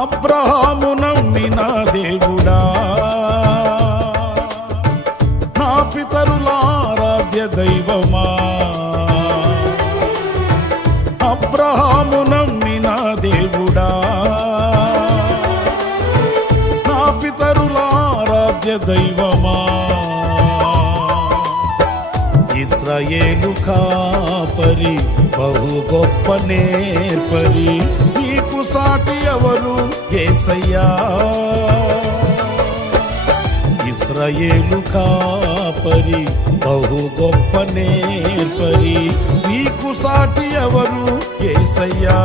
అబ్రహాము నమ్మిన దేవుడా, నా పితరుల ఆరాధ్య దైవమా. అబ్రహాము నమ్మిన దేవుడా, నా పితరుల ఆరాధ్య దైవమా. ఇశ్రాయేలు కాపరి బహు గొప్ప నేర్పరి, నీకు సాటి ఎవరు యేసయ్యా. ఇశ్రాయేలు కాపరి బహు గొప్ప నేర్పరి, నీకు సాటి ఎవరు యేసయ్యా.